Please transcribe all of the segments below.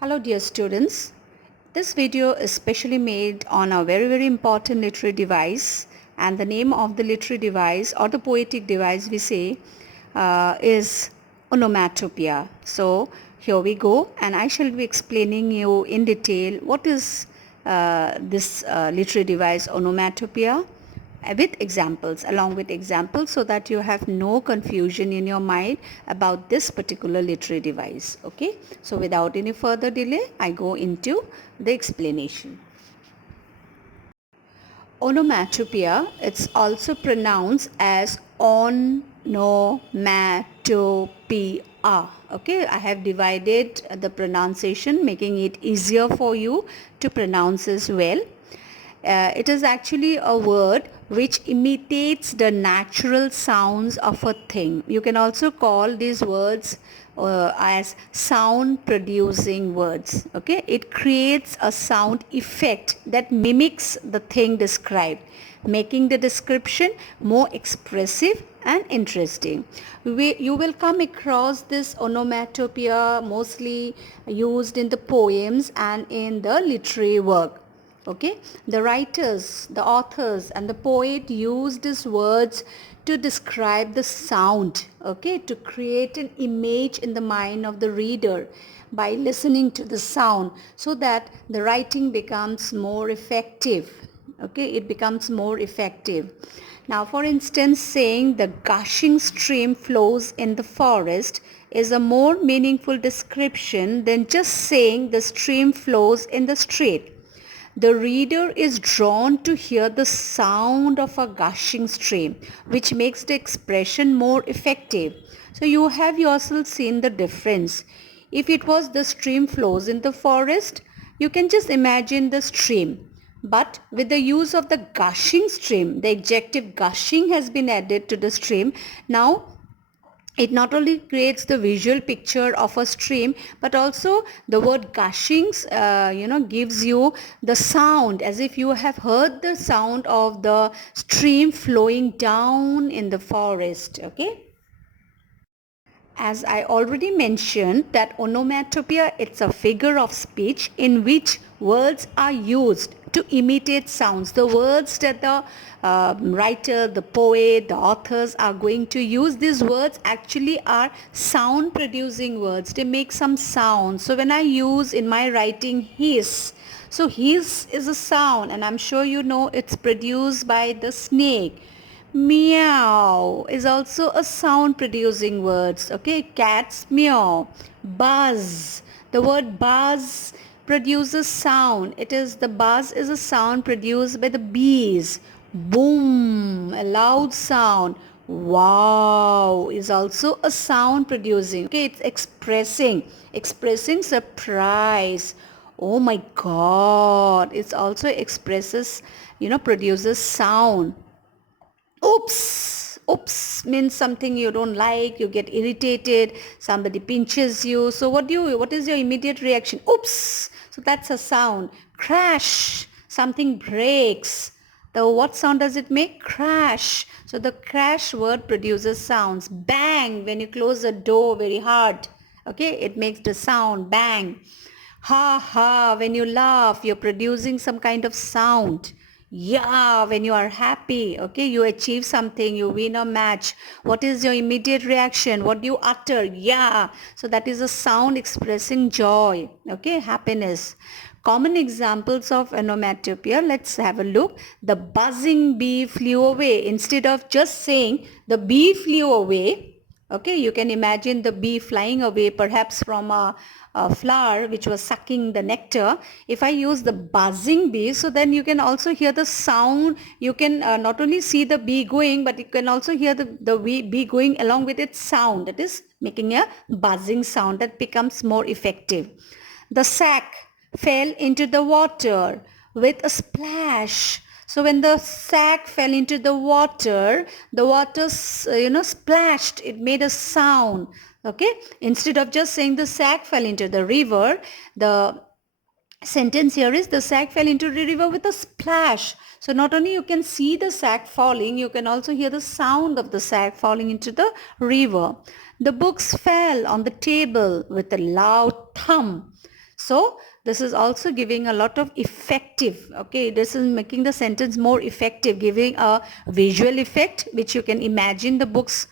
Hello dear students, this video is specially made on a very important literary device, and the name of the literary device or the poetic device we say is Onomatopoeia. So here we go, and I shall be explaining you in detail what is this literary device Onomatopoeia along with examples, so that you have no confusion in your mind about this particular literary device. Okay, so without any further delay, I go into the explanation. Onomatopoeia, it's also pronounced as onomatopoeia. Okay, I have divided the pronunciation, making it easier for you to pronounce as well. It is actually a word which imitates the natural sounds of a thing. You can also call these words as sound producing words. Okay, it creates a sound effect that mimics the thing described, making the description more expressive and interesting. You will come across this onomatopoeia mostly used in the poems and in the literary work. Okay, the writers, the authors and the poet use these words to describe the sound, okay, to create an image in the mind of the reader by listening to the sound, so that the writing becomes more effective. Okay, it becomes more effective. Now, for instance, saying the gushing stream flows in the forest is a more meaningful description than just saying the stream flows in the street. The reader is drawn to hear the sound of a gushing stream, which makes the expression more effective. So you have yourself seen the difference. If it was the stream flows in the forest, you can just imagine the stream. But with the use of the gushing stream, the adjective gushing has been added to the stream. Now it not only creates the visual picture of a stream, but also the word gushings gives you the sound, as if you have heard the sound of the stream flowing down in the forest. Okay, as I already mentioned, that onomatopoeia, it's a figure of speech in which words are used to imitate sounds. The words that the writer, the poet, the authors are going to use, these words actually are sound producing words. They make some sound. So when I use in my writing hiss, so hiss is a sound, and I'm sure you know it's produced by the snake. Meow is also a sound producing words. Okay, cats meow. Buzz, the word buzz produces sound. The buzz is a sound produced by the bees. Boom, a loud sound. Wow is also a sound producing. Okay, it's expressing surprise. Oh my god, it also expresses, produces sound. Oops means something you don't like, you get irritated, somebody pinches you, so what is your immediate reaction? Oops. So that's a sound. Crash, something breaks. What sound does it make? Crash. So the crash word produces sounds. Bang, when you close the door very hard, okay, it makes the sound bang. Ha ha, when you laugh, you're producing some kind of sound. Yeah, when you are happy, okay, you achieve something, you win a match. What is your immediate reaction? What do you utter? Yeah. So that is a sound expressing joy, okay, happiness. Common examples of onomatopoeia, let's have a look. The buzzing bee flew away. Instead of just saying the bee flew away, okay, you can imagine the bee flying away perhaps from a flower which was sucking the nectar. If I use the buzzing bee, so then you can also hear the sound. You can not only see the bee going, but you can also hear the bee going along with its sound. That is making a buzzing sound that becomes more effective. The sack fell into the water with a splash. So when the sack fell into the water splashed, it made a sound. Okay, instead of just saying the sack fell into the river, the sentence here is the sack fell into the river with a splash. So not only you can see the sack falling, you can also hear the sound of the sack falling into the river. The books fell on the table with a loud thump. So this is also giving a lot of effective, okay, this is making the sentence more effective, giving a visual effect which you can imagine the books,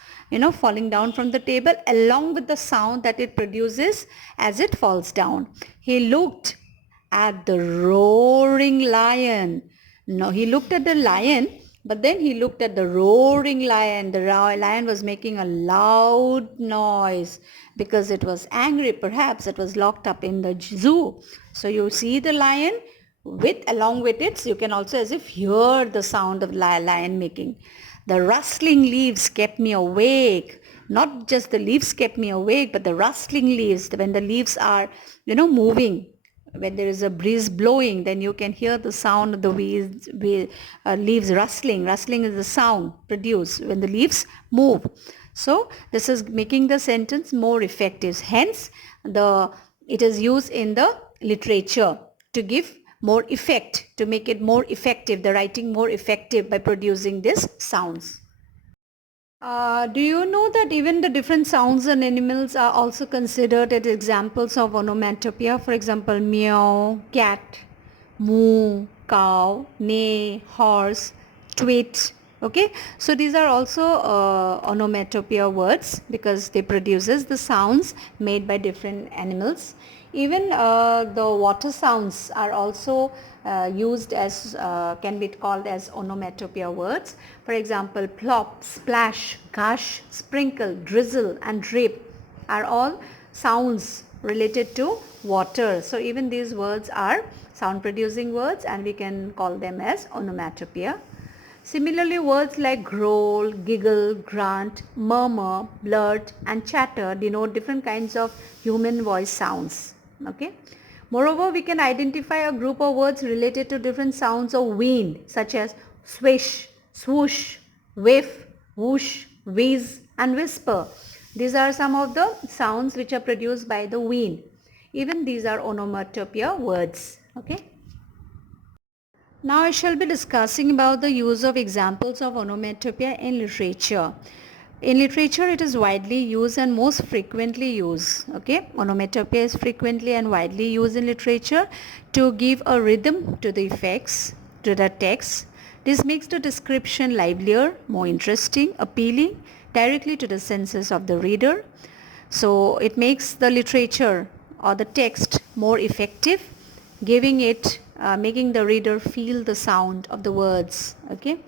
falling down from the table along with the sound that it produces as it falls down. He looked at the roaring lion. No, he looked at the lion, but then he looked at the roaring lion. The lion was making a loud noise because it was angry. Perhaps it was locked up in the zoo. So you see the lion along with it, so you can also as if hear the sound of lion making. The rustling leaves kept me awake. Not just the leaves kept me awake, but the rustling leaves, when the leaves are, moving, when there is a breeze blowing, then you can hear the sound of the leaves rustling. Rustling is the sound produced when the leaves move. So this is making the sentence more effective. Hence, it is used in the literature to give more effect, to make it more effective, the writing more effective by producing these sounds. Do you know that even the different sounds and animals are also considered as examples of onomatopoeia? For example, meow, cat, moo, cow, neigh, horse, tweet. Okay, so these are also onomatopoeia words because they produces the sounds made by different animals. Even the water sounds are also used as, can be called as onomatopoeia words. For example, plop, splash, gush, sprinkle, drizzle and drip are all sounds related to water. So even these words are sound producing words and we can call them as onomatopoeia. Similarly, words like growl, giggle, grunt, murmur, blurt and chatter denote different kinds of human voice sounds. Okay. Moreover, we can identify a group of words related to different sounds of wind such as swish, swoosh, whiff, whoosh, whiz and whisper. These are some of the sounds which are produced by the wind. Even these are onomatopoeia words. Okay. Now I shall be discussing about the use of examples of onomatopoeia in literature. In literature, it is widely used and most frequently used. Okay, onomatopoeia is frequently and widely used in literature to give a rhythm to the effects, to the text. This makes the description livelier, more interesting, appealing directly to the senses of the reader. So it makes the literature or the text more effective, giving it, making the reader feel the sound of the words. Okay,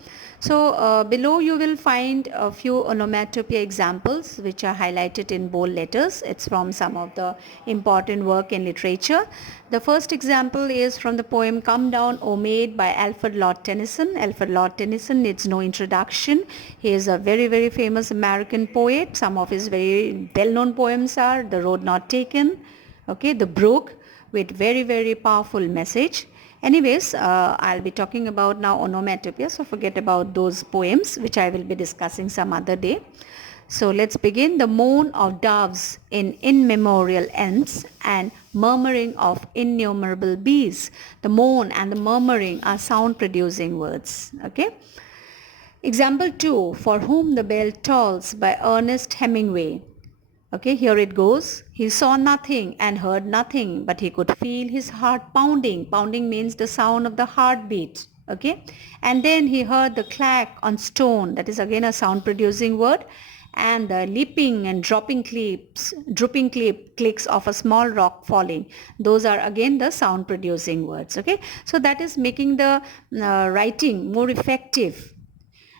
so below you will find a few onomatopoeia examples which are highlighted in bold letters. It's from some of the important work in literature. The first example is from the poem Come Down, O Maid by Alfred Lord Tennyson. Alfred Lord Tennyson needs no introduction. He is a very, very famous American poet. Some of his very well-known poems are The Road Not Taken, okay, The Brook, with very, very powerful message. Anyways, I'll be talking about now onomatopoeia, so forget about those poems which I will be discussing some other day. So let's begin. The moan of doves in immemorial ends and murmuring of innumerable bees. The moan and the murmuring are sound producing words. Okay. Example 2, For Whom the Bell Tolls by Ernest Hemingway. Okay, here it goes. He saw nothing and heard nothing, but he could feel his heart pounding. Pounding means the sound of the heartbeat. Okay, and then he heard the clack on stone. That is again a sound producing word. And the leaping and dropping clicks of a small rock falling. Those are again the sound producing words. Okay, so that is making the writing more effective.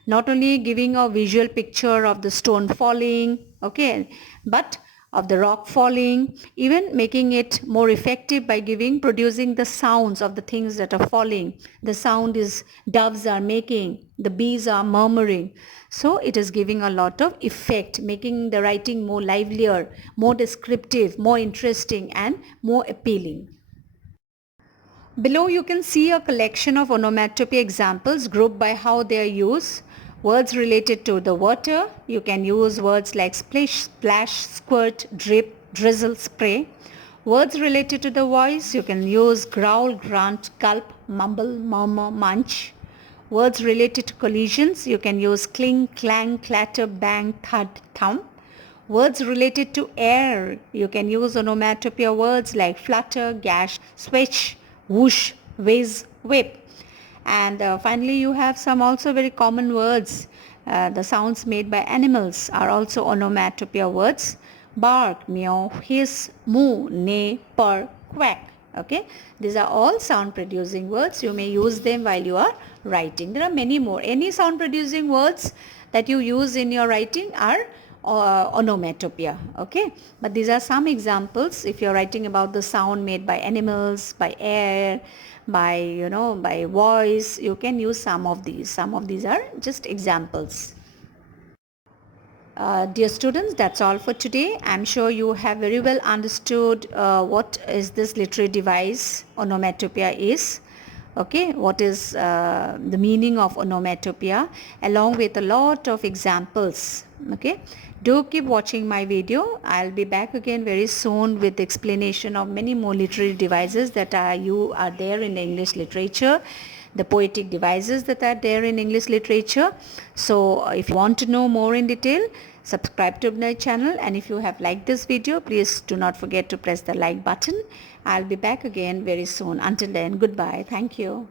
Not only giving a visual picture of the stone falling, okay, but of the rock falling, even making it more effective by producing the sounds of the things that are falling. The sound is doves are making, the bees are murmuring. So it is giving a lot of effect, making the writing more livelier, more descriptive, more interesting and more appealing. Below you can see a collection of onomatopoeia examples grouped by how they are used. Words related to the water, you can use words like splash, squirt, drip, drizzle, spray. Words related to the voice, you can use growl, grunt, gulp, mumble, murmur, munch. Words related to collisions, you can use cling, clang, clatter, bang, thud, thump. Words related to air, you can use onomatopoeia words like flutter, gash, switch, whoosh, whiz, whip. And finally, you have some also very common words. The sounds made by animals are also onomatopoeia words. Bark, meow, hiss, moo, neigh, purr, quack. Okay, these are all sound producing words. You may use them while you are writing. There are many more. Any sound producing words that you use in your writing are onomatopoeia. Okay, but these are some examples. If you're writing about the sound made by animals, by air, by voice, you can use some of these are just examples. Dear students, that's all for today. I'm sure you have very well understood what is this literary device onomatopoeia is. Okay, what is the meaning of onomatopoeia, along with a lot of examples. Okay, do keep watching my video. I'll be back again very soon with explanation of many more literary devices that are there in English literature, the poetic devices that are there in English literature. So if you want to know more in detail, subscribe to my channel, and if you have liked this video, please do not forget to press the like button. I'll be back again very soon. Until then, goodbye. Thank you.